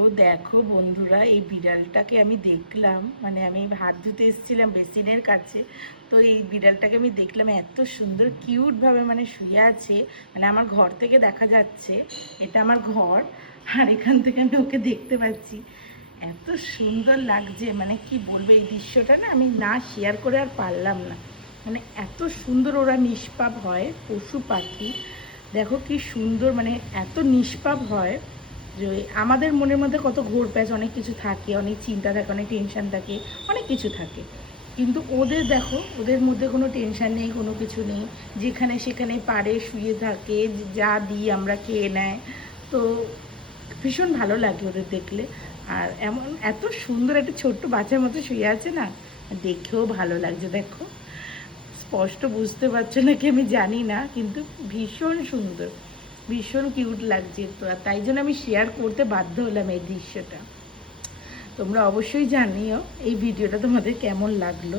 তো দেখো বন্ধুরা, এই বিড়ালটাকে আমি দেখলাম, মানে আমি হাত ধুতে এসেছিলাম বেসিনের কাছে। তো এই বিড়ালটাকে আমি দেখলাম এত সুন্দর কিউটভাবে মানে শুয়ে আছে। মানে আমার ঘর থেকে দেখা যাচ্ছে, এটা আমার ঘর, আর এখান থেকে আমি ওকে দেখতে পাচ্ছি। এত সুন্দর লাগছে, মানে কি বলবো, এই দৃশ্যটা না আমি না শেয়ার করে আর পারলাম না। মানে এত সুন্দর ওরা নিষ্পাপ হয়, পশু পাখি। দেখো কি সুন্দর, মানে এত নিষ্পাপ হয় যে আমাদের মনের মধ্যে কত ঘোর প্যাচ, অনেক কিছু থাকে, অনেক চিন্তা থাকে, অনেক টেনশান থাকে, অনেক কিছু থাকে। কিন্তু ওদের দেখো, ওদের মধ্যে কোনো টেনশান নেই, কোনো কিছু নেই। যেখানে সেখানে পারে শুয়ে থাকে, যা দিই আমরা খেয়ে নেয়। তো ভীষণ ভালো লাগে ওদের দেখলে। আর এমন এত সুন্দর একটা ছোট্ট বাচ্চার মতো শুয়ে আছে না, দেখেও ভালো লাগছে। দেখো, স্পষ্ট বুঝতে পারছো নাকি আমি জানি না, কিন্তু ভীষণ সুন্দর, ভীষণ কিউট লাগছে। তো তাই জন্য আমি শেয়ার করতে বাধ্য হলাম এই দৃশ্যটা। তোমরা অবশ্যই জানিও এই ভিডিওটা তোমাদের কেমন লাগলো।